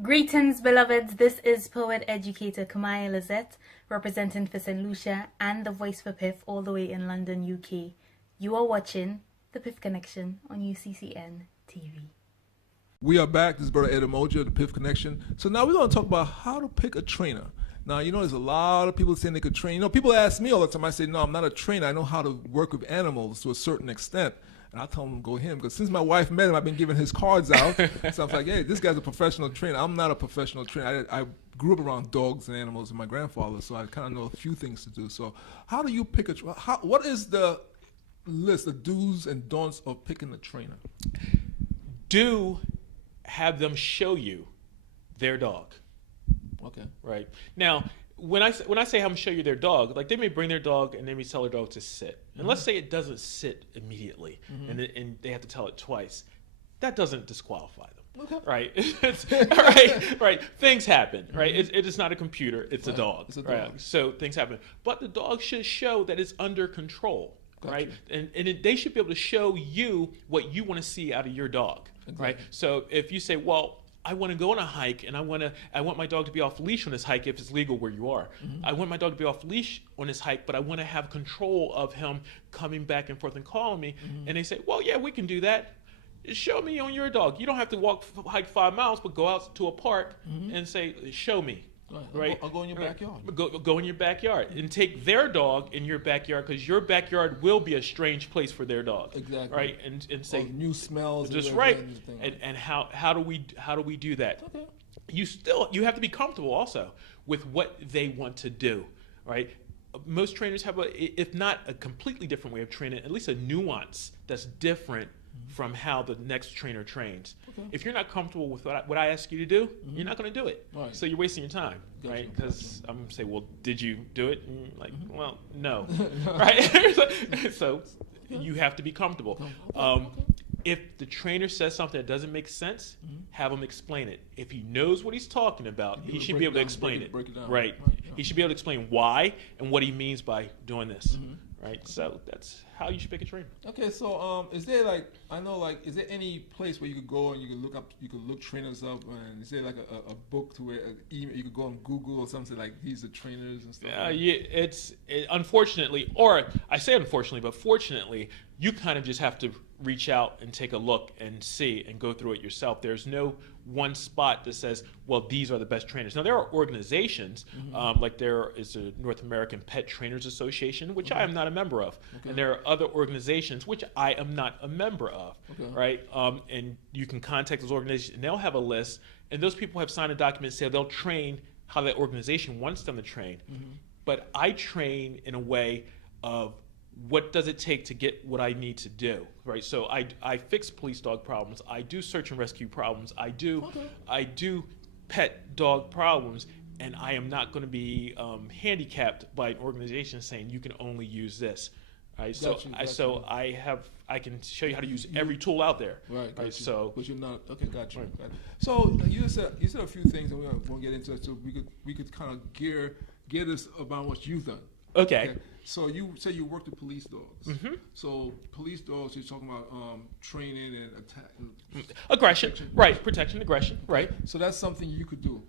Greetings, beloveds. This is poet educator Kamaya Lizette, representing for St. Lucia and the voice for Piff all the way in London, UK. You are watching The Piff Connection on UCCN TV. We are back. This is Brother Ed Emoji of The Piff Connection. So now we're going to talk about how to pick a trainer. Now, there's a lot of people saying they could train. People ask me all the time. I say, no, I'm not a trainer. I know how to work with animals to a certain extent. And I tell him to go him because since my wife met him, I've been giving his cards out. So I'm like, hey, this guy's a professional trainer. I'm not a professional trainer. I grew up around dogs and animals and my grandfather, so I kind of know a few things to do. So how do you pick a trainer? What is the list, the do's and don'ts of picking a trainer? Do have them show you their dog. Okay. Right. Now, when I say have them show you their dog, like they may bring their dog and they may tell their dog to sit. And let's say it doesn't sit immediately and they have to tell it twice. That doesn't disqualify them. Okay. Right. Right. Things happen. Right. It is not a computer. It's a dog. It's a dog. Right. So things happen. But the dog should show that it's under control. Gotcha. Right. And they should be able to show you what you want to see out of your dog. Exactly. Right. So if you say, well, I want to go on a hike, and I want my dog to be off leash on this hike if it's legal where you are. I want my dog to be off leash on this hike, but I want to have control of him coming back and forth and calling me. And they say, well, yeah, we can do that. Show me on your dog. You don't have to hike 5 miles, but go out to a park and say, show me. Right? I'll go in your backyard. Go in your backyard and take their dog in your backyard because your backyard will be a strange place for their dog. Exactly. Right? And say new smells. just right. And how do we do that? Okay. You have to be comfortable also with what they want to do. Right? Most trainers have if not a completely different way of training, at least a nuance that's different from how the next trainer trains. Okay. If you're not comfortable with what I ask you to do, you're not going to do it. Right. So you're wasting your time, right? Because I'm going to say, well, did you do it? And you're like, well, no. Right? So you have to be comfortable. If the trainer says something that doesn't make sense, have him explain it. If he knows what he's talking about, he should be able to explain it. Break it down. Right. He should be able to explain why and what he means by doing this. Right, so that's how you should pick a trainer. Okay, so is there is there any place where you could go and you could look trainers up, and is there like a book to where you could go on Google or something like these are trainers and stuff? Unfortunately, or I say unfortunately, but fortunately, you kind of just have to reach out and take a look and see and go through it yourself. There's no one spot that says, well, these are the best trainers. Now, there are organizations, like there is a North American Pet Trainers Association, which I am not a member of. Okay. And there are other organizations, which I am not a member of, right? And you can contact those organizations, and they'll have a list, and those people have signed a document saying they'll train how that organization wants them to train. But I train in a way of what does it take to get what I need to do, right? So I fix police dog problems. I do search and rescue problems. I do pet dog problems, and I am not going to be handicapped by an organization saying you can only use this. Right? I can show you how to use every tool out there. Right. So, but you're not okay. Got you. Right. So you said a few things, and we'll get into it. So we could kind of gear this about what you've done. Okay. So you say you worked with police dogs. So police dogs, you're talking about training and attack, aggression, right? Protection, aggression, right? So that's something you could do.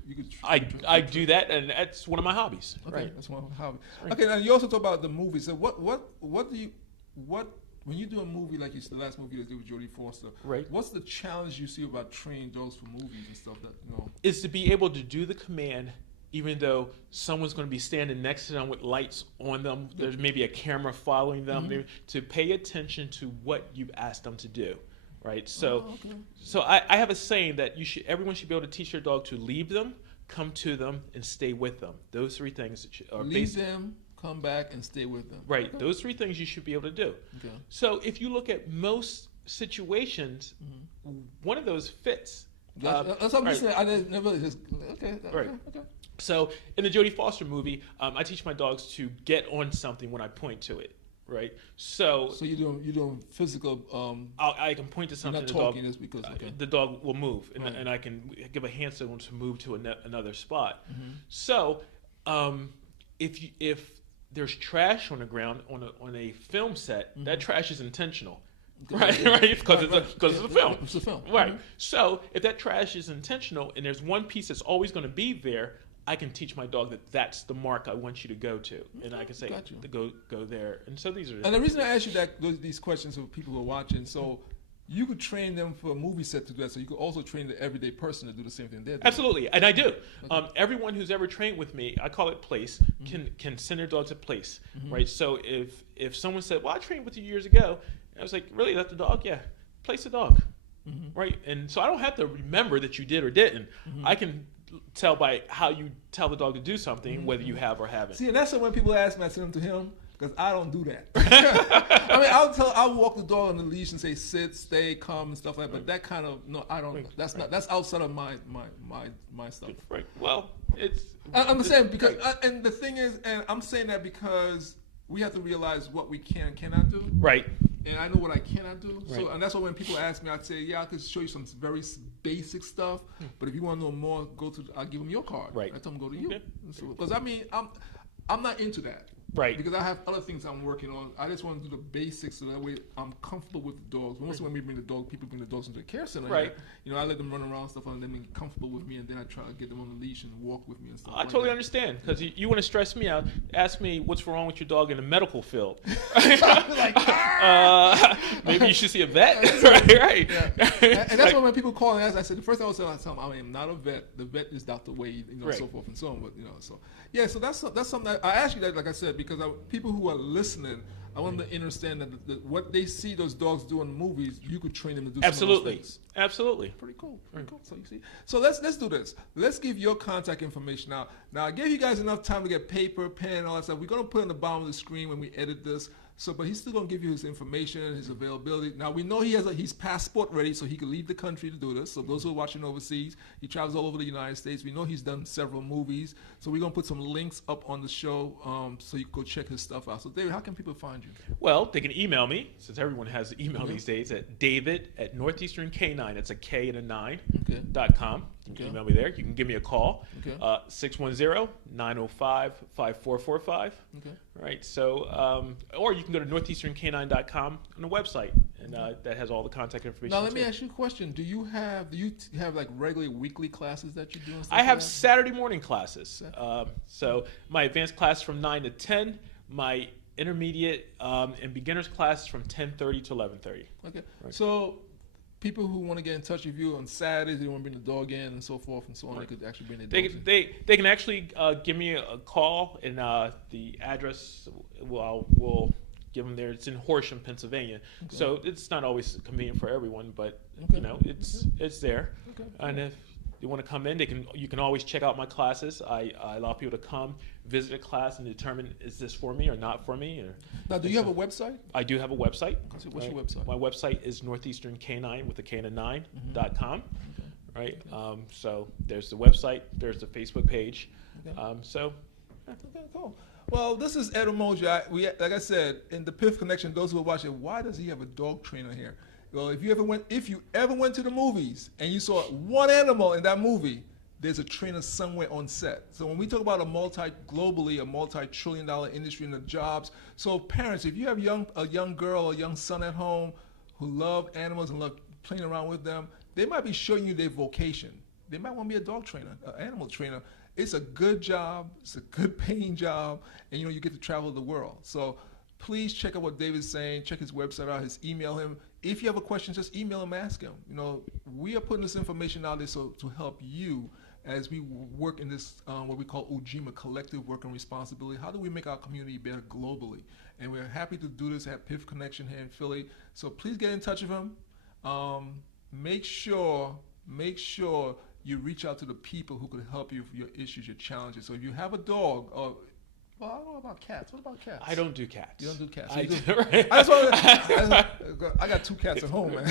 I do that, and that's one of my hobbies. Okay, right. That's one of my hobbies. Right. Okay, now you also talk about the movies. So what when you do a movie like the last movie you did with Jodie Foster, right? What's the challenge you see about training dogs for movies and stuff is to be able to do the command. Even though someone's going to be standing next to them with lights on them, there's maybe a camera following them, to pay attention to what you've asked them to do, right? So, I have a saying that everyone should be able to teach their dog to leave them, come to them, and stay with them. Those three things are leave them, come back, and stay with them. Right. Okay. Those three things you should be able to do. Okay. So if you look at most situations, one of those fits. That's what I'm saying. I never just okay. Right. Okay. So in the Jodie Foster movie, I teach my dogs to get on something when I point to it, right? So you're doing physical. I can point to something. You're not talking this because the dog will move, and I can give a hand signal to move to another spot. So if there's trash on the ground on a film set, that trash is intentional. Right, because it's a film. It's a film. Right. So if that trash is intentional and there's one piece that's always going to be there, I can teach my dog that that's the mark I want you to go to, and I can say to go there. And so these are. And the reason I ask you these questions for people who are watching, so you could train them for a movie set to do that. So you could also train the everyday person to do the same thing they're doing. Absolutely, and I do. Everyone who's ever trained with me, I call it place, can send their dog to place, right? So if someone said, "Well, I trained with you years ago," I was like, "Really? That's the dog? Yeah, place the dog." Right? And so I don't have to remember that you did or didn't. I can tell by how you tell the dog to do something, whether you have or haven't. See, and that's when people ask me, I send them to him, because I don't do that. I mean, I'll walk the dog on the leash and say sit, stay, come, and stuff like that. But that kind of I don't. That's outside of my stuff. Right. Well, I'm saying because, and the thing is, and I'm saying that because we have to realize what we can and cannot do. Right. And I know what I cannot do. Right. So, and that's why when people ask me, I'd say, yeah, I could show you some very basic stuff. But if you want to know more, I'll give them your card. Right. I tell them go to you. Because I mean, I'm not into that. Right. Because I have other things I'm working on. I just want to do the basics so that way I'm comfortable with the dogs. Mostly when we bring the dog, people bring the dogs into the care center. Right. You know, I let them run around and stuff and then be comfortable with me, and then I try to get them on the leash and walk with me and stuff. I totally understand, because you want to stress me out. Ask me what's wrong with your dog in the medical field. Maybe you should see a vet. right. Yeah. And that's why when people call and ask, I said the first thing I tell them, I am not a vet. The vet is Dr. Wade, so forth and so on. But so yeah, so that's something that I ask you that, like I said, because people who are listening, I want them to understand that what they see those dogs do in the movies, you could train them to do. Absolutely. Some of those things. Absolutely. Pretty cool. So you see, so let's do this. Let's give your contact information out. Now I gave you guys enough time to get paper, pen, all that stuff. We're gonna put it on the bottom of the screen when we edit this. So, but he's still gonna give you his information, his availability. Now we know he's passport ready, so he can leave the country to do this. So those who are watching overseas, he travels all over the United States. We know he's done several movies. So we're gonna put some links up on the show, so you can go check his stuff out. So David, how can people find you? Well, they can email me, since everyone has an email these days, at david@northeasternk9, that's a K and a 9, .com. You can email me there. You can give me a call, 610-905-5445. Right. So, or you can go to northeasternk9.com on the website, and that has all the contact information. Now, let me ask you a question. Do you have like regular weekly classes that you do? I have Saturday morning classes. So my advanced class from 9 to 10. My intermediate and beginners class from 10:30 to 11:30. Okay. Right. So people who want to get in touch with you on Saturdays, they want to bring the dog in and so forth and so on, they could actually bring their dogs in. They can actually give me a call, and the address we'll give them there. It's in Horsham, Pennsylvania. So it's not always convenient for everyone, but it's there. And if you want to come in, you can always check out my classes. I allow people to come visit a class and determine, is this for me or not for me. Now, do you have a website? I do have a website. So what's your website? My website is northeasternk9 with a K and a 9.com. Right. So there's the website. There's the Facebook page. Okay, cool. Well, this is Ed Umoja. Like I said, in the Piff Connection, those who are watching, why does he have a dog trainer here? Well, if you ever went to the movies and you saw one animal in that movie, there's a trainer somewhere on set. So when we talk about a multi-trillion-dollar industry and the jobs, so parents, if you have a young girl or young son at home who love animals and love playing around with them, they might be showing you their vocation. They might want to be a dog trainer, an animal trainer. It's a good job. It's a good paying job. And, you get to travel the world. So please check out what David's saying. Check his website out. Email him. If you have a question, just email him, ask him. We are putting this information out there to help you as we work in this, what we call Ujima, collective work and responsibility. How do we make our community better globally? And we're happy to do this at Piff Connection here in Philly. So please get in touch with him. Make sure you reach out to the people who could help you with your issues, your challenges. So if you have a dog, well, I don't know about cats. What about cats? I don't do cats. You don't do cats. I got 2 cats at home, man.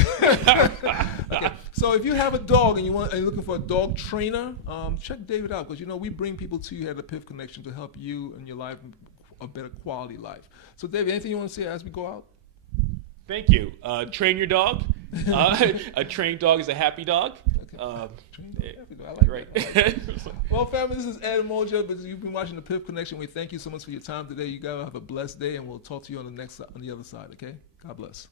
Okay. So if you have a dog and you're looking for a dog trainer, check David out, because we bring people to you at the Piff Connection to help you in your life a better quality life. So David, anything you want to say as we go out? Thank you. Train your dog. A trained dog is a happy dog. Trained dog, happy dog. I like right. That. Well, family, this is Ed Umoja, but you've been watching the Piff Connection. We thank you so much for your time today. You guys have a blessed day, and we'll talk to you on the other side. Okay? God bless.